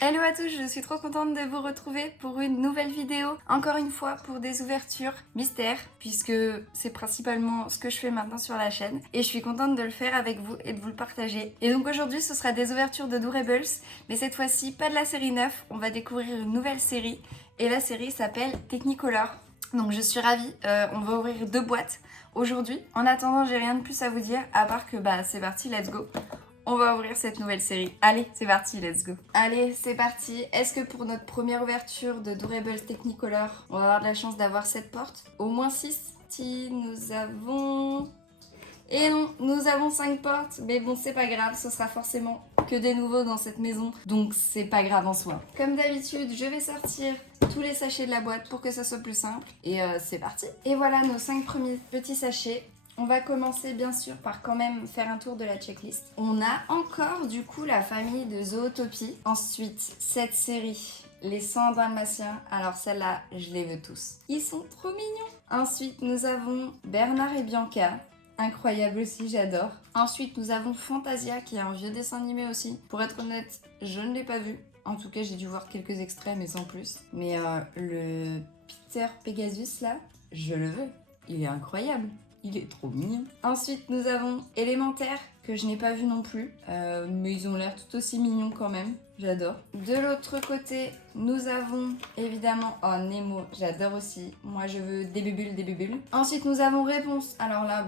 Hello à tous, je suis trop contente de vous retrouver pour une nouvelle vidéo, encore une fois pour des ouvertures mystères, puisque c'est principalement ce que je fais maintenant sur la chaîne, et je suis contente de le faire avec vous et de vous le partager. Et donc aujourd'hui ce sera des ouvertures de Doorables, mais cette fois-ci pas de la série 9, on va découvrir une nouvelle série, et la série s'appelle Technicolor. Donc je suis ravie, on va ouvrir 2 boîtes aujourd'hui. En attendant, j'ai rien de plus à vous dire, à part que c'est parti, let's go. On va ouvrir cette nouvelle série. Allez, c'est parti, let's go. Allez, c'est parti. Est-ce que pour notre première ouverture de Doorables Technicolor, on va avoir de la chance d'avoir 7 portes? Au moins 6. Si nous avons... Et non, nous avons 5 portes, mais bon, c'est pas grave, ce sera forcément que des nouveaux dans cette maison, donc c'est pas grave en soi. Comme d'habitude, je vais sortir tous les sachets de la boîte pour que ça soit plus simple, et c'est parti. Et voilà nos 5 premiers petits sachets. On va commencer bien sûr par quand même faire un tour de la checklist. On a encore du coup la famille de Zootopie. Ensuite, cette série, les 100 Dalmatiens. Alors celle-là, je les veux tous. Ils sont trop mignons. Ensuite, nous avons Bernard et Bianca. Incroyable aussi, j'adore. Ensuite, nous avons Fantasia, qui est un vieux dessin animé aussi. Pour être honnête, je ne l'ai pas vu. En tout cas, j'ai dû voir quelques extraits, mais sans plus. Mais le Peter Pegasus, là, je le veux. Il est incroyable. Il est trop mignon. Ensuite, nous avons Élémentaire, que je n'ai pas vu non plus. Mais ils ont l'air tout aussi mignons quand même. J'adore. De l'autre côté, nous avons évidemment... Oh, Nemo, j'adore aussi. Moi, je veux des bubules, des bubules. Ensuite, nous avons Réponse. Alors là,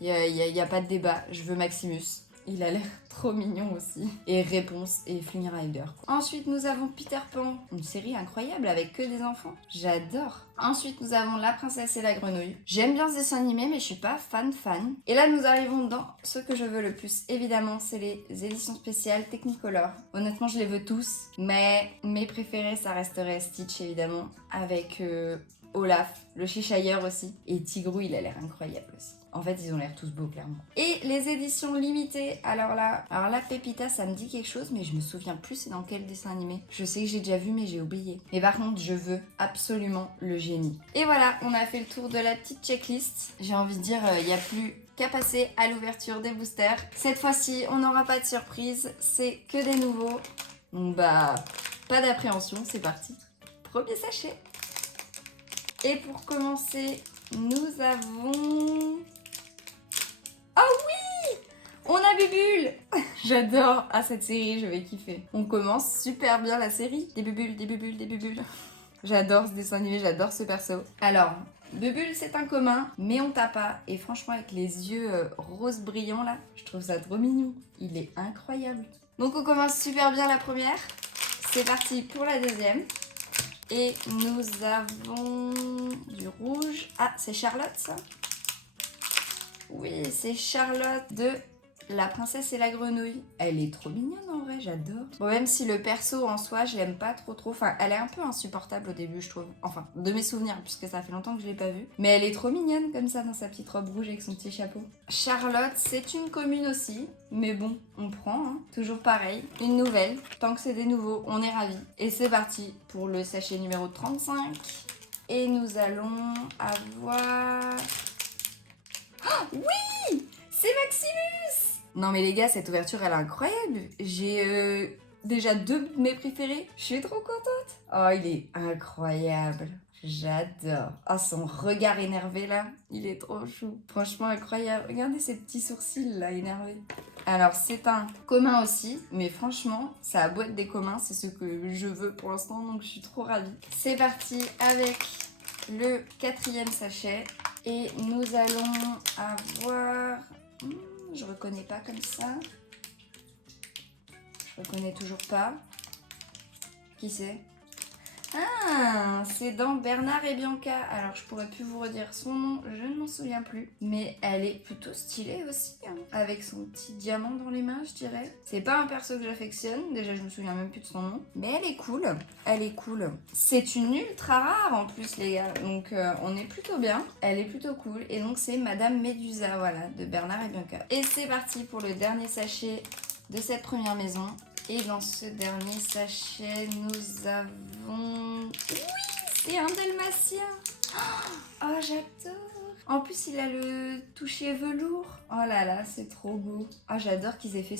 y a pas de débat. Je veux Maximus. Il a l'air trop mignon aussi. Et Réponse et Fling Rider. Ensuite, nous avons Peter Pan. Une série incroyable avec que des enfants. J'adore. Ensuite, nous avons La Princesse et la Grenouille. J'aime bien ce dessin animé, mais je suis pas fan. Et là, nous arrivons dans ce que je veux le plus. Évidemment, c'est les éditions spéciales Technicolor. Honnêtement, je les veux tous. Mais mes préférés, ça resterait Stitch, évidemment. Avec Olaf, le Cheshire aussi. Et Tigrou, il a l'air incroyable aussi. En fait, ils ont l'air tous beaux, clairement. Et les éditions limitées, alors là, Pépita, ça me dit quelque chose, mais je me souviens plus c'est dans quel dessin animé. Je sais que j'ai déjà vu, mais j'ai oublié. Mais par contre, je veux absolument le génie. Et voilà, on a fait le tour de la petite checklist. J'ai envie de dire, il n'y a plus qu'à passer à l'ouverture des boosters. Cette fois-ci, on n'aura pas de surprise, c'est que des nouveaux. Donc pas d'appréhension, c'est parti. Premier sachet. Et pour commencer, nous avons... Oh oui! On a Bubule. J'adore cette série, je vais kiffer. On commence super bien la série. Des bubules, des bubules, des bubules. J'adore ce dessin animé, j'adore ce perso. Alors, Bubule, c'est un commun, mais on t'a pas. Et franchement, avec les yeux roses brillants là, je trouve ça trop mignon. Il est incroyable. Donc on commence super bien la première. C'est parti pour la deuxième. Et nous avons du rouge. Ah, c'est Charlotte ça? Oui, c'est Charlotte de La Princesse et la Grenouille. Elle est trop mignonne en vrai, j'adore. Bon, même si le perso en soi, je l'aime pas trop. Enfin, elle est un peu insupportable au début, je trouve. Enfin, de mes souvenirs, puisque ça fait longtemps que je l'ai pas vue. Mais elle est trop mignonne comme ça, dans sa petite robe rouge avec son petit chapeau. Charlotte, c'est une commune aussi. Mais bon, on prend, hein. Toujours pareil. Une nouvelle. Tant que c'est des nouveaux, on est ravis. Et c'est parti pour le sachet numéro 35. Et nous allons avoir... Oh, oui! C'est Maximus! Non mais les gars, cette ouverture elle est incroyable. J'ai déjà 2 de mes préférés. Je suis trop contente. Oh, il est incroyable. J'adore. Oh, son regard énervé là, il est trop chou. Franchement incroyable. Regardez ces petits sourcils là énervés. Alors c'est un commun aussi, mais franchement, sa boîte des communs, c'est ce que je veux pour l'instant, donc je suis trop ravie. C'est parti avec le 4e sachet. Et nous allons avoir... je reconnais pas comme ça. Je reconnais toujours pas. Qui c'est? Ah, c'est dans Bernard et Bianca. Alors, je pourrais plus vous redire son nom, je ne m'en souviens plus. Mais elle est plutôt stylée aussi, hein, avec son petit diamant dans les mains, je dirais. C'est pas un perso que j'affectionne, déjà je me souviens même plus de son nom. Mais elle est cool, elle est cool. C'est une ultra rare en plus, les gars. Donc, on est plutôt bien. Elle est plutôt cool. Et donc, c'est Madame Médusa, voilà, de Bernard et Bianca. Et c'est parti pour le dernier sachet de cette première maison. Et dans ce dernier sachet, nous avons... Oui, c'est un dalmatien. Oh, j'adore. En plus, il a le toucher velours. Oh là là, c'est trop beau. Oh, j'adore qu'ils aient fait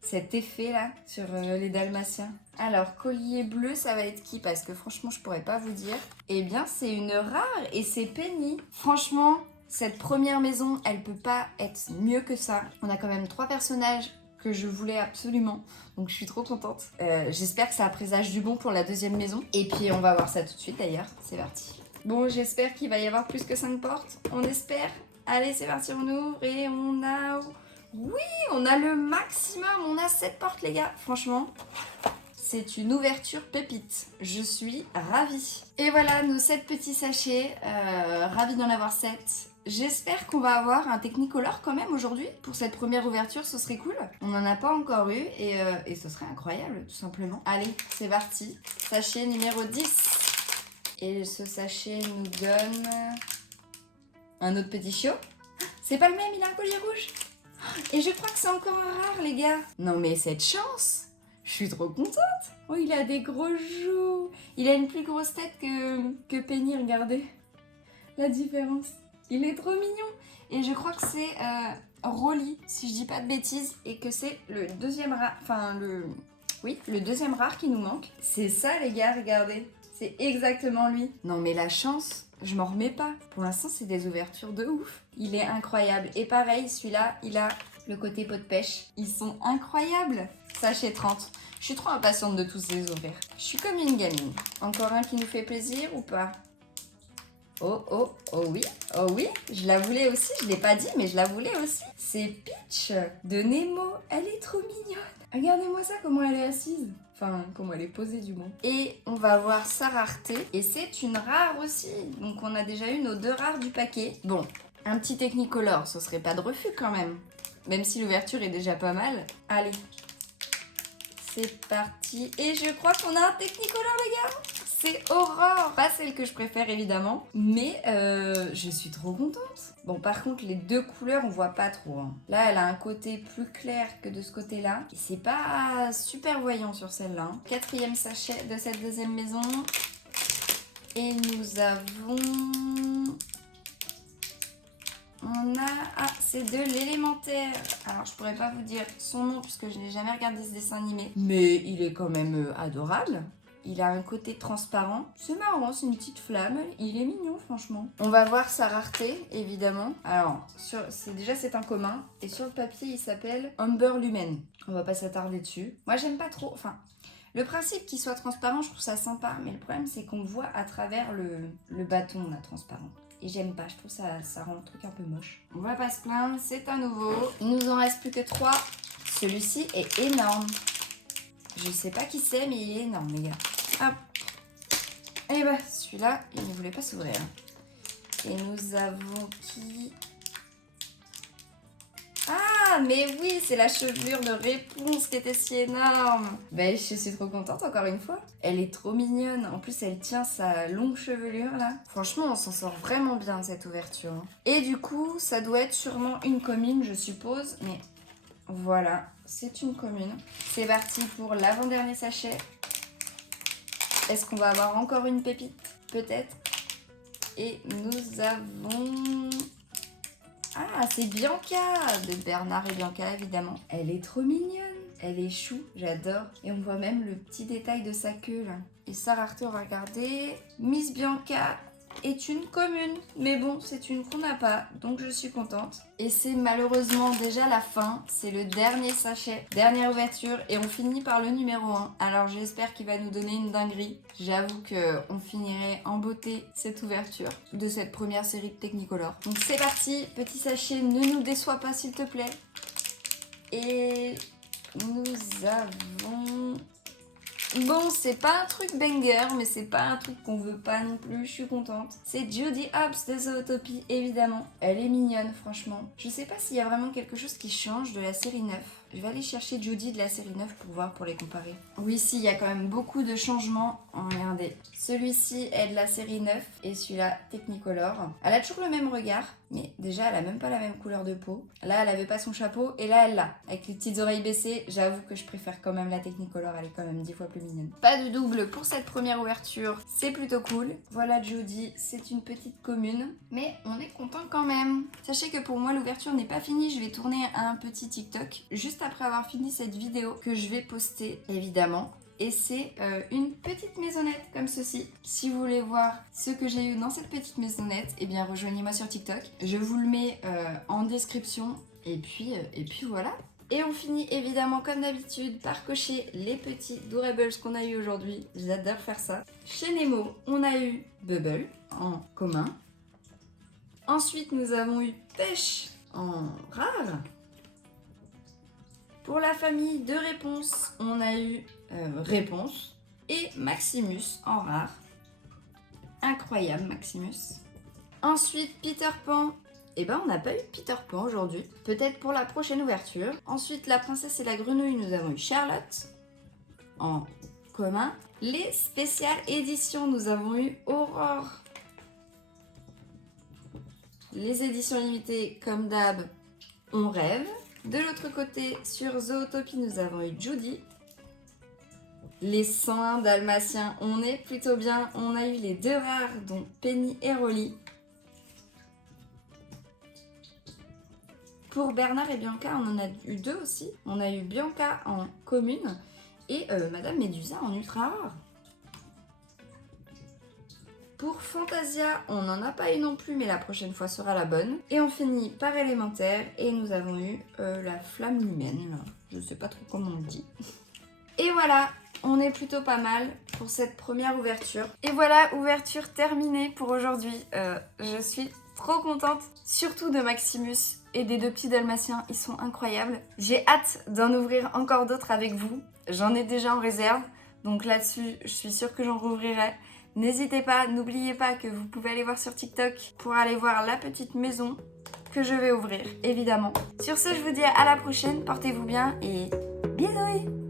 cet effet là sur les dalmatiens. Alors, collier bleu, ça va être qui? Parce que franchement, je pourrais pas vous dire. Eh bien, c'est une rare et c'est Penny. Franchement, cette première maison, elle peut pas être mieux que ça. On a quand même 3 personnages que je voulais absolument. Donc je suis trop contente. J'espère que ça présage du bon pour la deuxième maison. Et puis on va voir ça tout de suite d'ailleurs. C'est parti. Bon, j'espère qu'il va y avoir plus que 5 portes. On espère. Allez, c'est parti, on ouvre et on a... Oui, on a le maximum. On a 7 portes, les gars. Franchement, c'est une ouverture pépite. Je suis ravie. Et voilà, nos 7 petits sachets. Ravie d'en avoir 7. J'espère qu'on va avoir un Technicolor quand même aujourd'hui. Pour cette première ouverture, ce serait cool. On n'en a pas encore eu et ce serait incroyable, tout simplement. Allez, c'est parti. Sachet numéro 10. Et ce sachet nous donne un autre petit chiot. C'est pas le même, il a un collier rouge. Et je crois que c'est encore un rare, les gars. Non mais cette chance, je suis trop contente. Oh, il a des gros joues. Il a une plus grosse tête que Penny, regardez. La différence. Il est trop mignon. Et je crois que c'est Rolly, si je dis pas de bêtises, et que c'est le deuxième rare, le deuxième rare qui nous manque. C'est ça, les gars, regardez. C'est exactement lui. Non mais la chance, je m'en remets pas. Pour l'instant, c'est des ouvertures de ouf. Il est incroyable. Et pareil, celui-là, il a le côté pot de pêche. Ils sont incroyables. Sachet 30. Je suis trop impatiente de tous les ouvrir. Je suis comme une gamine. Encore un qui nous fait plaisir ou pas? Oh oui, je la voulais aussi, je l'ai pas dit, mais je la voulais aussi. C'est Peach de Nemo, elle est trop mignonne. Regardez-moi ça, comment elle est assise. Enfin, comment elle est posée du moins. Et on va voir sa rareté, et c'est une rare aussi. Donc on a déjà eu nos 2 rares du paquet. Bon, un petit Technicolor, ce serait pas de refus quand même. Même si l'ouverture est déjà pas mal. Allez, c'est parti. Et je crois qu'on a un Technicolor, les gars. C'est Aurore, pas celle que je préfère évidemment, mais je suis trop contente. Bon, par contre, les 2 couleurs, on voit pas trop. Hein. Là, elle a un côté plus clair que de ce côté-là. Et c'est pas super voyant sur celle-là. Hein. 4e sachet de cette deuxième maison. Et nous avons... On a... Ah, c'est de l'élémentaire. Alors, je pourrais pas vous dire son nom puisque je n'ai jamais regardé ce dessin animé. Mais il est quand même adorable. Il a un côté transparent. C'est marrant, c'est une petite flamme. Il est mignon, franchement. On va voir sa rareté, évidemment. Alors, c'est un commun. Et sur le papier, il s'appelle Amber Lumen. On va pas s'attarder dessus. Moi, j'aime pas trop... Enfin, le principe qu'il soit transparent, je trouve ça sympa. Mais le problème, c'est qu'on voit à travers le bâton, là, transparent. Et j'aime pas, je trouve ça rend le truc un peu moche. On va pas se plaindre, c'est un nouveau. Il nous en reste plus que 3. Celui-ci est énorme. Je sais pas qui c'est, mais il est énorme, les gars. Hop. Et bah, celui-là, il ne voulait pas s'ouvrir. Et nous avons qui? Ah, mais oui, c'est la chevelure de Réponse qui était si énorme. Bah, je suis trop contente, encore une fois. Elle est trop mignonne. En plus, elle tient sa longue chevelure, là. Franchement, on s'en sort vraiment bien, cette ouverture. Hein. Et du coup, ça doit être sûrement une commune, je suppose. Mais voilà, c'est une commune. C'est parti pour l'avant-dernier sachet. Est-ce qu'on va avoir encore une pépite? Peut-être. Et nous avons... Ah, c'est Bianca de Bernard et Bianca, évidemment. Elle est trop mignonne. Elle est chou, j'adore. Et on voit même le petit détail de sa queue, là. Et sa rareté, on va regarder. Miss Bianca est une commune. Mais bon, c'est une qu'on n'a pas, donc je suis contente. Et c'est malheureusement déjà la fin. C'est le dernier sachet, dernière ouverture. Et on finit par le numéro 1. Alors j'espère qu'il va nous donner une dinguerie. J'avoue qu'on finirait en beauté cette ouverture de cette première série de Technicolor. Donc c'est parti, petit sachet, ne nous déçois pas s'il te plaît. Et nous avons... Bon, c'est pas un truc banger, mais c'est pas un truc qu'on veut pas non plus, je suis contente. C'est Judy Hopps de Zootopie, évidemment. Elle est mignonne, franchement. Je sais pas s'il y a vraiment quelque chose qui change de la série 9. Je vais aller chercher Judy de la série 9 pour voir, pour les comparer. Oui, si, il y a quand même beaucoup de changements. Regardez, celui-ci est de la série 9 et celui-là Technicolor. Elle a toujours le même regard, mais déjà elle a même pas la même couleur de peau. Là, elle avait pas son chapeau et là, elle l'a. Avec les petites oreilles baissées, j'avoue que je préfère quand même la Technicolor, elle est quand même 10 fois plus mignonne. Pas de double pour cette première ouverture, c'est plutôt cool. Voilà Judy, c'est une petite commune, mais on est content quand même. Sachez que pour moi, l'ouverture n'est pas finie, je vais tourner un petit TikTok juste après avoir fini cette vidéo que je vais poster, évidemment. Et c'est une petite maisonnette comme ceci. Si vous voulez voir ce que j'ai eu dans cette petite maisonnette, eh bien rejoignez-moi sur TikTok. Je vous le mets en description. Et puis voilà. Et on finit évidemment comme d'habitude par cocher les petits Doorables qu'on a eu aujourd'hui. J'adore faire ça. Chez Nemo, on a eu Bubble en commun. Ensuite, nous avons eu Pêche en rare. Pour la famille de Réponse, on a eu Réponse et Maximus en rare. Incroyable Maximus. Ensuite, Peter Pan. Eh ben, on n'a pas eu Peter Pan aujourd'hui. Peut-être pour la prochaine ouverture. Ensuite, la princesse et la grenouille, nous avons eu Charlotte en commun. Les spéciales éditions, nous avons eu Aurore. Les éditions limitées, comme d'hab, on rêve. De l'autre côté, sur Zootopie, nous avons eu Judy. Les 101 Dalmatiens, on est plutôt bien. On a eu les deux rares, dont Penny et Rolly. Pour Bernard et Bianca, on en a eu deux aussi. On a eu Bianca en commune et Madame Médusa en ultra rare. Pour Fantasia, on n'en a pas eu non plus, mais la prochaine fois sera la bonne. Et on finit par Élémentaire et nous avons eu la flamme humaine. Je sais pas trop comment on le dit. Et voilà, on est plutôt pas mal pour cette première ouverture. Et voilà, ouverture terminée pour aujourd'hui. Je suis trop contente, surtout de Maximus et des deux petits dalmatiens, ils sont incroyables. J'ai hâte d'en ouvrir encore d'autres avec vous. J'en ai déjà en réserve, donc là-dessus, je suis sûre que j'en rouvrirai. N'hésitez pas, n'oubliez pas que vous pouvez aller voir sur TikTok pour aller voir la petite maison que je vais ouvrir, évidemment. Sur ce, je vous dis à la prochaine, portez-vous bien et bisous!